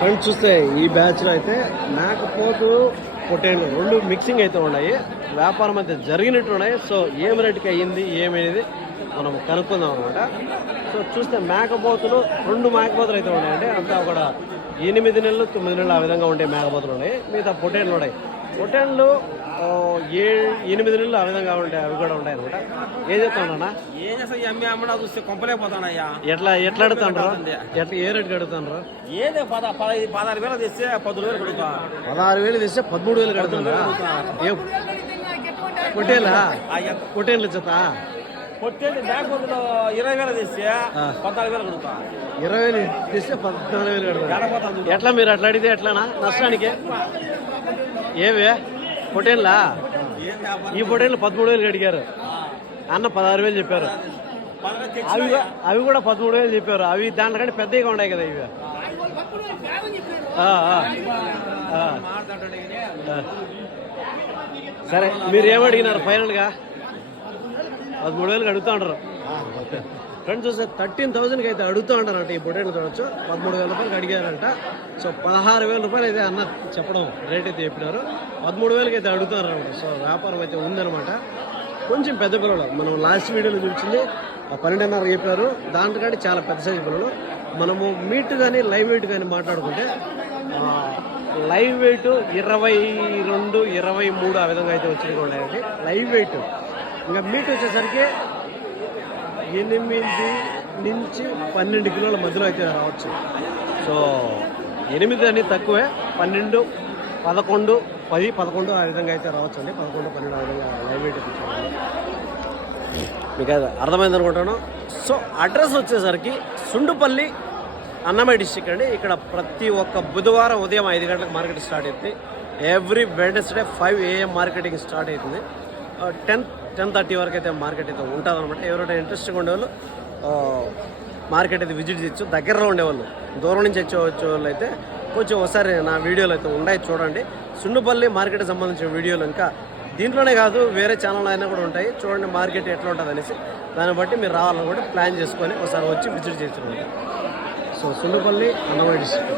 Friends చూస్తే ఈ బ్యాచ్లో అయితే మేకపోతు పొట్టేళ్ళు రెండు మిక్సింగ్ అయితే ఉన్నాయి. వ్యాపారం అయితే జరిగినట్టు ఉన్నాయి. సో ఏం రేటుకి అయ్యింది ఏమనేది మనం కనుక్కుందాం అనమాట. సో చూస్తే మేకపోతులు రెండు మేకపోతులు అయితే ఉన్నాయండి. అంతా ఒక 8 నెలలు 9 నెలలు ఆ విధంగా ఉండే మేకపోతులు ఉన్నాయి. మిగతా పొట్టేళ్ళు ఉన్నాయి. పొట్టేళ్ళు 8 నెలలు ఆ విధంగా ఉంటాయి. అవి కూడా ఉంటాయి అనమాట. ఏం చెప్తానన్నా? ఏం చేస్తా అమ్మి అమ్మడా చూస్తే కొంపలేకపోతానయ్యా. ఎట్లా అడుగుతాను? ఎట్లా ఏ రేటుకి అడుగుతాను? ఏదే 16,000 తెస్తే 10,000 కడుగుతా. 16,000 తెస్తే 13,000 కడుతుందా? పొట్టేళ్ళు జత పొట్టేళ్ళు మేకపోతులు 20,000 తెస్తే 14,000 కడుగుతా. 20,000 తెస్తే 14,000 కడుగుతా. ఎట్లా మీరు అట్లా అడిగితే ఎట్లానా? నష్టానికి ఏవే పొట్టేళ్ళా? ఈ పొట్టేళ్ళు 13,000 అడిగారు. అన్న 16,000 చెప్పారు. అవి కూడా 13,000 చెప్పారు. అవి దాంట్లో కంటే పెద్దగా ఉన్నాయి కదా ఇవి. సరే మీరు ఏమడిగినారు ఫైనల్గా? 13,000 అడుగుతూ ఉంటారు ఫ్రెండ్స్. చూస్తే 13,000కి అయితే అడుగుతూ ఉంటారంట. ఈ పొట్టేళ్ళు చూడొచ్చు. 13,000 రూపాయలకి అడిగారంట. సో 16,000 రూపాయలు అయితే అన్న చెప్పడం రేట్ అయితే చెప్పినారు. 13,000కి అయితే అడుగుతారనమాట. సో వ్యాపారం అయితే ఉందన్నమాట. కొంచెం పెద్ద పిల్లలు మనం లాస్ట్ వీడియోలో చూపించింది 12,500 చెప్పారు. దాంట్లోకంటే చాలా పెద్ద సైజు పిల్లలు. మనము మీట్ కానీ లైవ్ వెయిట్ కానీ మాట్లాడుకుంటే లైవ్ వెయిట్ 22, 23 ఆ విధంగా అయితే వచ్చినవి ఉన్నాయండి లైవ్ వెయిట్. ఇంకా మీట్ వచ్చేసరికి 8 నుంచి 12 కిలోల మధ్యలో అయితే రావచ్చు. సో 8 అని తక్కువే, 12, 11, 10, 11 ఆ విధంగా అయితే రావచ్చు అండి. 11, 12 ఆ విధంగా లైవ్ వెయిట్ తెచ్చుకోవాలి. మీకు అర్థమైంది అనుకుంటాను. సో అడ్రస్ వచ్చేసరికి సుండుపల్లి, అన్నమయ్య డిస్టిక్ అండి. ఇక్కడ ప్రతి ఒక్క బుధవారం ఉదయం 5 గంటలకు మార్కెట్ స్టార్ట్ అవుతుంది. Every Wednesday 5 AM marketing start అవుతుంది. 10:30 వరకు అయితే మార్కెట్ అయితే ఉంటుంది అనమాట. ఎవరైనా ఇంట్రెస్ట్గా ఉండేవాళ్ళు మార్కెట్ అయితే విజిట్ చేయొచ్చు. దగ్గరలో ఉండేవాళ్ళు, దూరం నుంచి వచ్చే వాళ్ళు అయితే కొంచెం ఒకసారి నా వీడియోలు అయితే ఉన్నాయి చూడండి. సుండుపల్లి మార్కెట్కి సంబంధించిన వీడియోలు ఇంకా దీంట్లోనే కాదు వేరే ఛానల్ అయినా కూడా ఉంటాయి. చూడండి మార్కెట్ ఎట్లా ఉంటుంది అనేసి. దాన్ని బట్టి మీరు రావాలనుకుంటే ప్లాన్ చేసుకొని ఒకసారి వచ్చి విజిట్ చేయొచ్చు. So Sundupalli, Annamayya district.